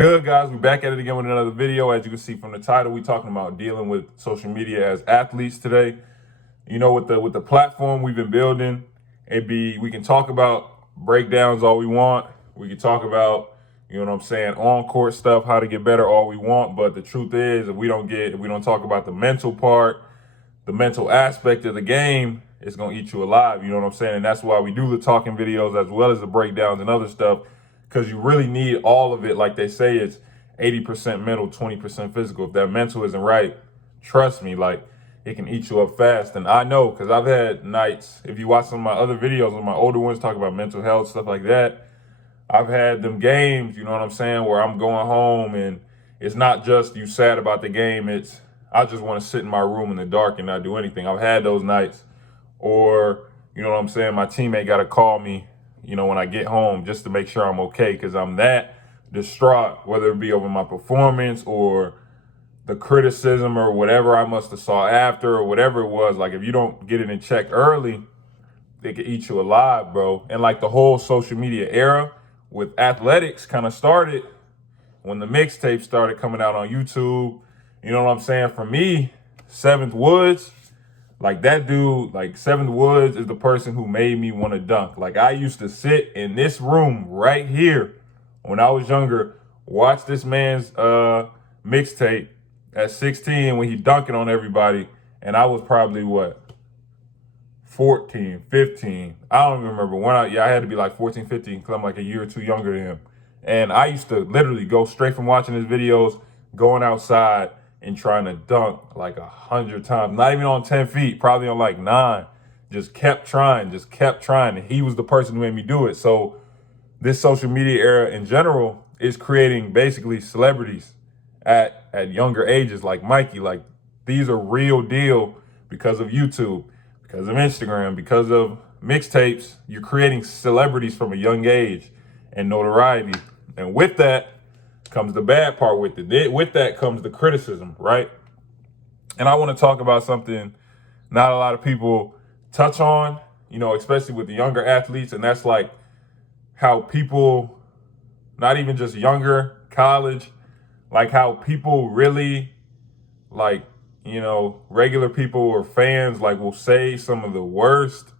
Good, guys. We're back at it again with another video. As you can see from the title, we're talking about dealing with social media as athletes today. You know, with the platform we've been building, we can talk about breakdowns all we want. We can talk about, you know what I'm saying, on court stuff, how to get better all we want. But the truth is, if we don't talk about the mental part, the mental aspect of the game, it's gonna eat you alive. You know what I'm saying? And that's why we do the talking videos as well as the breakdowns and other stuff, because you really need all of it. Like they say, it's 80% mental, 20% physical. If that mental isn't right, trust me, like it can eat you up fast. And I know, because I've had nights, if you watch some of my other videos, of my older ones talk about mental health, stuff like that, I've had them games, you know what I'm saying, where I'm going home and it's not just you sad about the game, it's I just want to sit in my room in the dark and not do anything. I've had those nights. Or, you know what I'm saying, my teammate got to call me, you know, when I get home just to make sure I'm okay, because I'm that distraught, whether it be over my performance or the criticism or whatever I must have saw after or whatever it was. Like, if you don't get it in check early, they could eat you alive, bro. And like the whole social media era with athletics kind of started when the mixtape started coming out on YouTube. You know what I'm saying? For me, Seventh Woods, like that dude, like Seventh Woods is the person who made me want to dunk. Like I used to sit in this room right here when I was younger, watch this man's mixtape at 16 when he dunking on everybody. And I was probably what, 14, 15. I don't even remember when I had to be like 14, 15 because I'm like a year or two younger than him. And I used to literally go straight from watching his videos, going outside and trying to dunk like 100 times, not even on 10 feet, probably on like 9. Just kept trying. And he was the person who made me do it. So this social media era in general is creating basically celebrities at younger ages, like Mikey. Like these are real deal because of YouTube, because of Instagram, because of mixtapes. You're creating celebrities from a young age and notoriety. And with that comes the bad part with it. With that comes the criticism, right? And I want to talk about something not a lot of people touch on, you know, especially with the younger athletes. And that's like how people, not even just younger, college, like how people really, like, you know, regular people or fans, like, will say some of the worst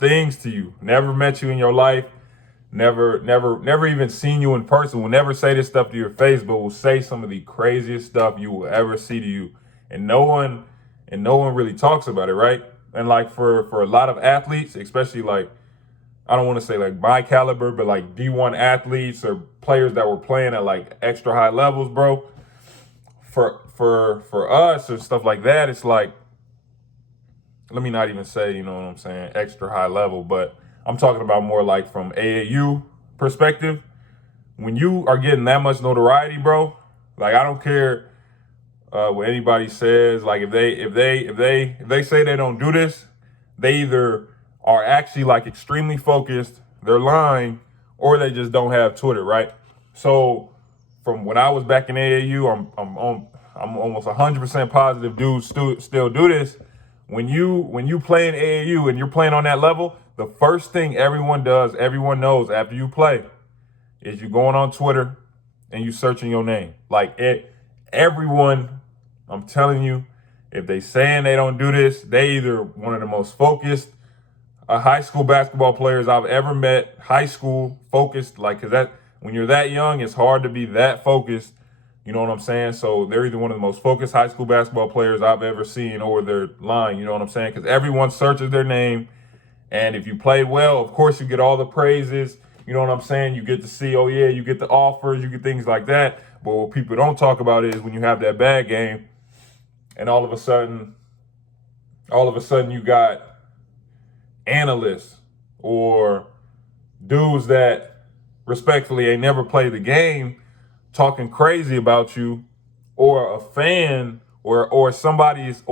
things to you. Never met you in your life, never even seen you in person, will never say this stuff to your face, but will say some of the craziest stuff you will ever see to you. And no one really talks about it, right? And like for a lot of athletes, especially like, I don't want to say like my caliber, but like D1 athletes or players that were playing at like extra high levels, bro. For us or stuff like that, it's like, let me not even say, you know what I'm saying, extra high level, but I'm talking about more like from AAU perspective. When you are getting that much notoriety, bro, like I don't care what anybody says. Like if they say they don't do this, they either are actually like extremely focused, they're lying, or they just don't have Twitter, right? So from when I was back in AAU, I'm almost 100% positive dudes still do this. When you play in AAU and you're playing on that level, the first thing everyone does, everyone knows after you play, is you going on Twitter and you searching your name. Like everyone, I'm telling you, if they saying they don't do this, they either one of the most focused high school basketball players I've ever met. High school focused, like, cause that when you're that young, it's hard to be that focused. You know what I'm saying? So they're either one of the most focused high school basketball players I've ever seen, or they're lying. You know what I'm saying? Because everyone searches their name, and if you play well, of course you get all the praises. You know what I'm saying? You get to see, oh yeah, you get the offers, you get things like that. But what people don't talk about is when you have that bad game, and all of a sudden you got analysts or dudes that respectfully ain't never played the game talking crazy about you, or a fan or somebody's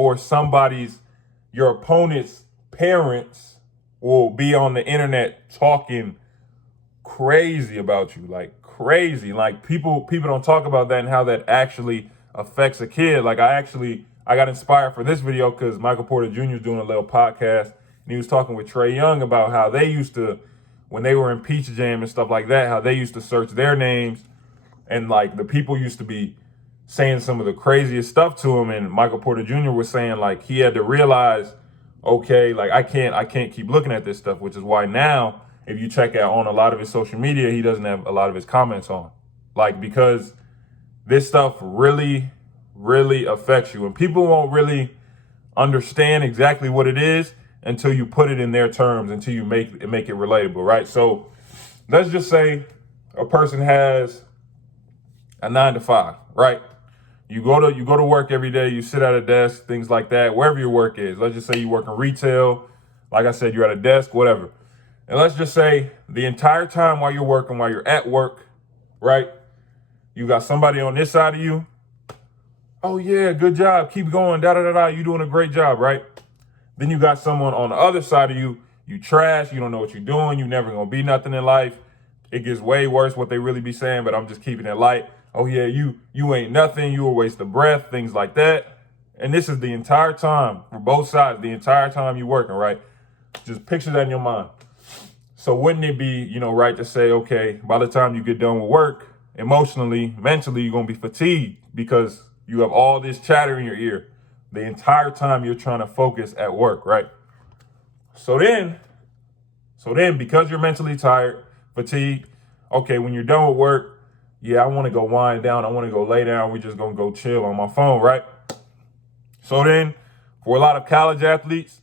your opponent's parents will be on the internet talking crazy about you, like crazy. Like people don't talk about that and how that actually affects a kid. Like I got inspired for this video because Michael Porter Jr. is doing a little podcast and he was talking with Trey Young about how they used to, when they were in Peach Jam and stuff like that, how they used to search their names, and like the people used to be saying some of the craziest stuff to him. And Michael Porter Jr. was saying like he had to realize, okay, like I can't keep looking at this stuff, which is why now if you check out on a lot of his social media, he doesn't have a lot of his comments on, like, because this stuff really, really affects you, and people won't really understand exactly what it is until you put it in their terms, until you make it relatable, right? So let's just say a person has a 9 to 5, right? You go to work every day, you sit at a desk, things like that, wherever your work is. Let's just say you work in retail. Like I said, you're at a desk, whatever. And let's just say the entire time while you're working, while you're at work, right? You got somebody on this side of you. Oh yeah, good job. Keep going. Da da da da. You're doing a great job, right? Then you got someone on the other side of you. You trash. You don't know what you're doing. You're never gonna be nothing in life. It gets way worse what they really be saying, but I'm just keeping it light. Oh yeah, you ain't nothing. You a waste of breath. Things like that. And this is the entire time for both sides. The entire time you working, right? Just picture that in your mind. So wouldn't it be, right to say, okay, by the time you get done with work, emotionally, mentally, you're gonna be fatigued because you have all this chatter in your ear the entire time you're trying to focus at work, right? So then, because you're mentally tired, fatigued, okay, when you're done with work, yeah, I want to go wind down. I want to go lay down. We're just going to go chill on my phone, right? So then, for a lot of college athletes,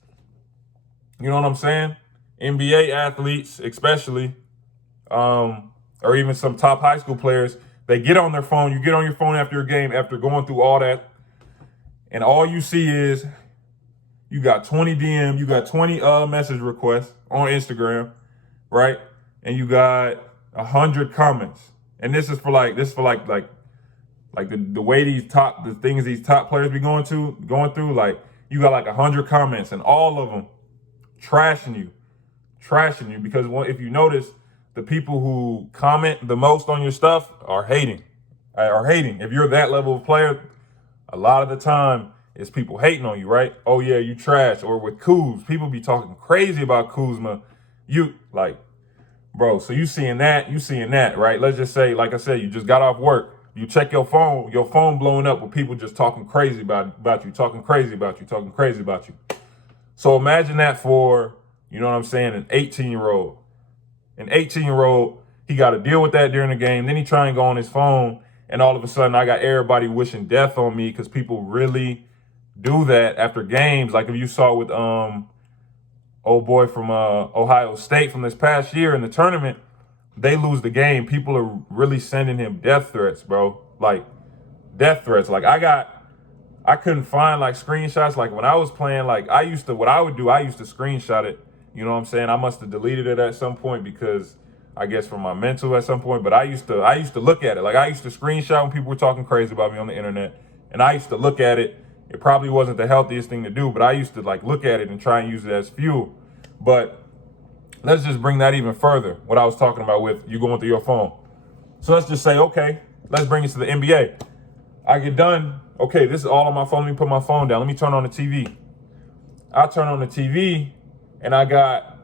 you know what I'm saying? NBA athletes, especially, or even some top high school players, they get on their phone. You get on your phone after a game, after going through all that, and all you see is you got 20 DM, you got 20 message requests on Instagram, right? And you got 100 comments. And this is for like the way the things these top players be going through, like you got like 100 comments and all of them trashing you because if you notice, the people who comment the most on your stuff are hating. If you're that level of player, a lot of the time it's people hating on you, right? Oh yeah, you trash. Or with Kuz, people be talking crazy about Kuzma. You like, bro, so you seeing that, right? Let's just say, like I said, you just got off work. You check your phone blowing up with people just talking crazy about you, talking crazy about you. So imagine that for, you know what I'm saying, an 18-year-old. An 18-year-old, he got to deal with that during the game. Then he try and go on his phone, and all of a sudden I got everybody wishing death on me because people really do that after games. Like if you saw with old boy from Ohio State from this past year in the tournament, they lose the game. People are really sending him death threats, bro. Like death threats. Like I couldn't find like screenshots. Like when I was playing, like I used to screenshot it. You know what I'm saying? I must have deleted it at some point because I guess from my mental at some point. But I used to look at it. Like I used to screenshot when people were talking crazy about me on the internet, and I used to look at it. It probably wasn't the healthiest thing to do, but I used to like look at it and try and use it as fuel. But let's just bring that even further. What I was talking about with you going through your phone. So let's just say, okay, let's bring it to the NBA. I get done. Okay, this is all on my phone. Let me put my phone down. Let me turn on the TV. I turn on the TV and I got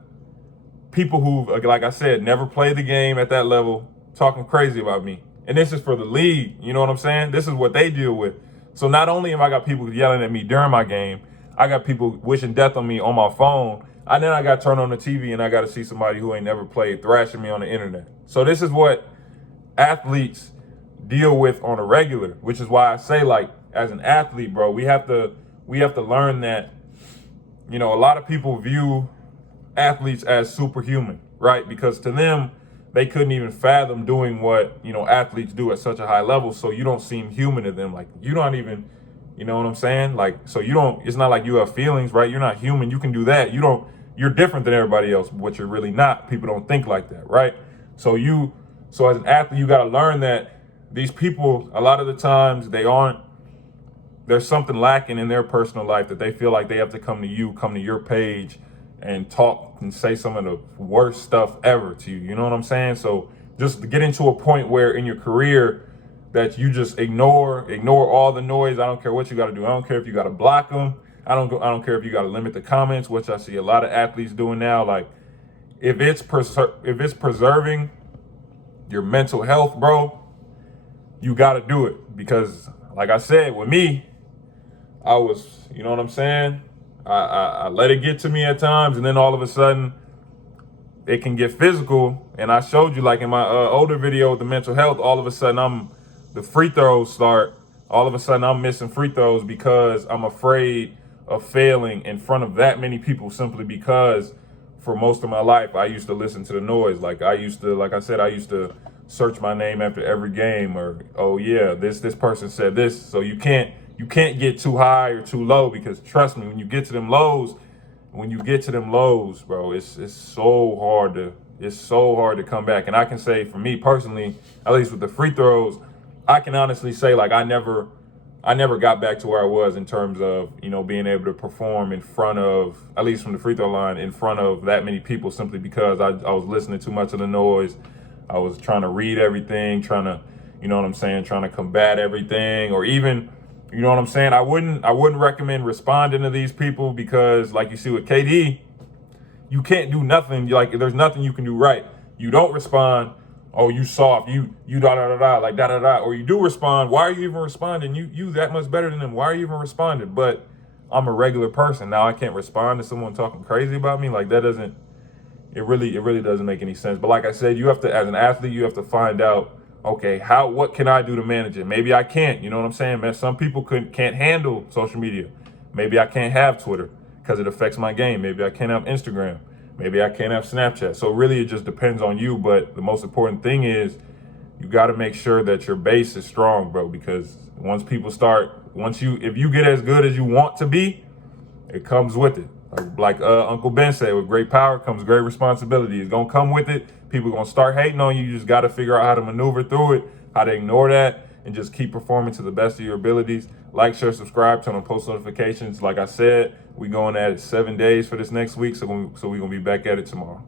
people who, like I said, never played the game at that level talking crazy about me. And this is for the league. You know what I'm saying? This is what they deal with. So not only am I got people yelling at me during my game, I got people wishing death on me on my phone. And then I got to turn on the TV and I got to see somebody who ain't never played thrashing me on the internet. So this is what athletes deal with on a regular, which is why I say, like, as an athlete, bro, we have to learn that, a lot of people view athletes as superhuman, right? Because to them, they couldn't even fathom doing what, athletes do at such a high level. So you don't seem human to them. Like you don't even, you know what I'm saying? Like, so it's not like you have feelings, right? You're not human. You can do that. You're different than everybody else, but you're really not. People don't think like that, right? So as an athlete, you got to learn that these people, a lot of the times there's something lacking in their personal life that they feel like they have to come to your page and talk and say some of the worst stuff ever to you. You know what I'm saying? So just to get into a point where in your career that you just ignore all the noise. I don't care what you got to do. I don't care if you got to block them. I don't care if you got to limit the comments, which I see a lot of athletes doing now. Like if it's preserving your mental health, bro, you got to do it. Because like I said, with me, I was, you know what I'm saying? I let it get to me at times, and then all of a sudden it can get physical. And I showed you, like in my older video with the mental health, all of a sudden the free throws start. All of a sudden I'm missing free throws because I'm afraid of failing in front of that many people, simply because for most of my life I used to listen to the noise. Like I used to search my name after every game, or, oh yeah, this person said this. So you can't get too high or too low, because trust me, when you get to them lows, bro, it's so hard to come back. And I can say, for me personally, at least with the free throws, I can honestly say, like, I never got back to where I was in terms of, you know, being able to perform in front of, at least from the free throw line, in front of that many people, simply because I was listening too much of the noise. I was trying to read everything, trying to, you know what I'm saying, trying to combat everything, or even, you know what I'm saying, I wouldn't recommend responding to these people, because like you see with KD, you can't do nothing. Like, there's nothing you can do right. You don't respond, oh, you soft, you da da da da, like da da da, or you do respond. Why are you even responding? You that much better than them. Why are you even responding? But I'm a regular person. Now I can't respond to someone talking crazy about me. Like, that doesn't, it really doesn't make any sense. But like I said, you have to, as an athlete, you have to find out, okay, what can I do to manage it? Maybe I can't, you know what I'm saying, man? Some people can't handle social media. Maybe I can't have Twitter because it affects my game. Maybe I can't have Instagram. Maybe I can't have Snapchat. So really, it just depends on you. But the most important thing is, you got to make sure that your base is strong, bro, because if you get as good as you want to be, it comes with it. Like Uncle Ben said, with great power comes great responsibility. It's going to come with it. People are going to start hating on you. You just got to figure out how to maneuver through it, how to ignore that, and just keep performing to the best of your abilities. Like, share, subscribe, turn on post notifications. Like I said, we going at it 7 days for this next week, so we're going to be back at it tomorrow.